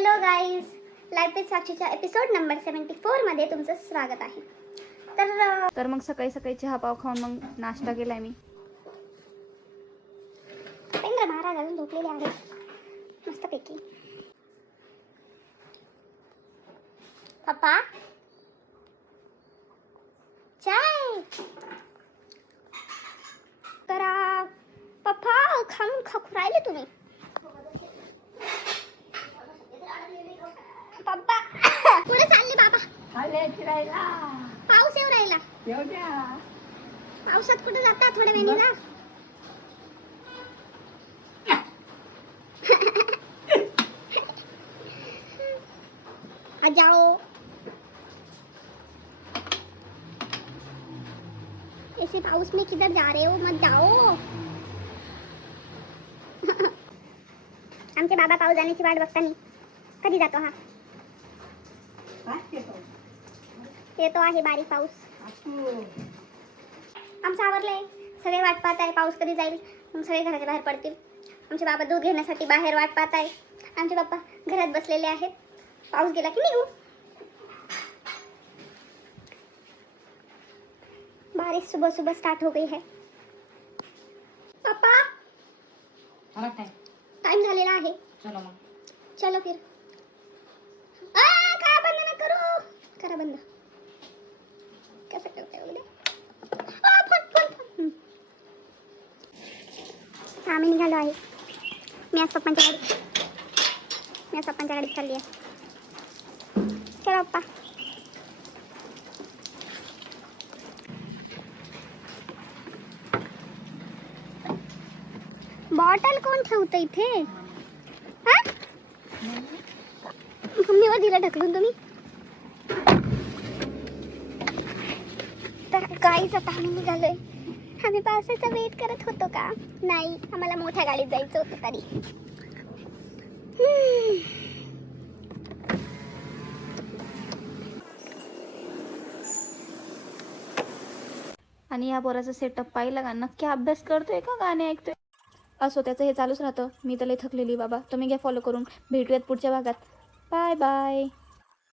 Hello guys, life with साक्षीच्या episode number 74 मध्ये तुमचं स्वागत आहे. तर मग सकाळी सकाळी चहा पाव खाऊन मग नाश्ता केलाय मी. पेंद्र महाराज अजून झोपलेले आहेत मस्तपैकी. पप्पा चाय करा. पप्पा खाऊन खाऊ राहिले तुम्ही. पप्पा कुठे चालले बाबा? फिरायला. पाऊस येऊ राहिला. येऊ द्या. पावसात कुठे जाता? थोड्या वेळीला आ जाओ. ऐसे पाऊस में किधर जा रहे हो? मत जाओ. आमचे बाबा पाऊस जाण्याची वाट बघतानी. कधी जातो हा? येतो आहे बारीक पाऊस. आमचं आवरलंय. सगळे वाट पाहत आहे पाऊस कधी जाईल. मग सगळे घराच्या बाहेर पडतील. आमचे बाबा दूध घेण्यासाठी बाहेर वाट पाहत आहे. आमचे पप्पा घरात बसलेले आहेत. पाऊस गेला की निघू. बारिश सुबह सुबह स्टार्ट हो गई है. पापा टाइम झालेला आहे. चलो फिर. करा बंद ना करू. करा बंद. कसं करते वगैरे. आम्ही निघालो आहे. मी आज पप्पांच्या गाडीत चालली आहे. चला पप्पा. बॉटल कोण ठेवतं इथे? मम्मीवर दिलं ढकलून तुम्ही. तर गाईच आता आम्ही निघालोय. आम्ही पावसाचा वेट करत होतो का? नाही, आम्हाला मोठ्या गाडीत जायचं होतं तरी. आणि या पोराचा सेटअप पाहिला का? नक्की अभ्यास करतोय का गाणे ऐकतोय? असो, त्याचं हे चालूच राहतं. मी तर लय थकलेली बाबा. तुम्ही घ्या फॉलो करून. भेटूयात पुढच्या भागात. Bye bye.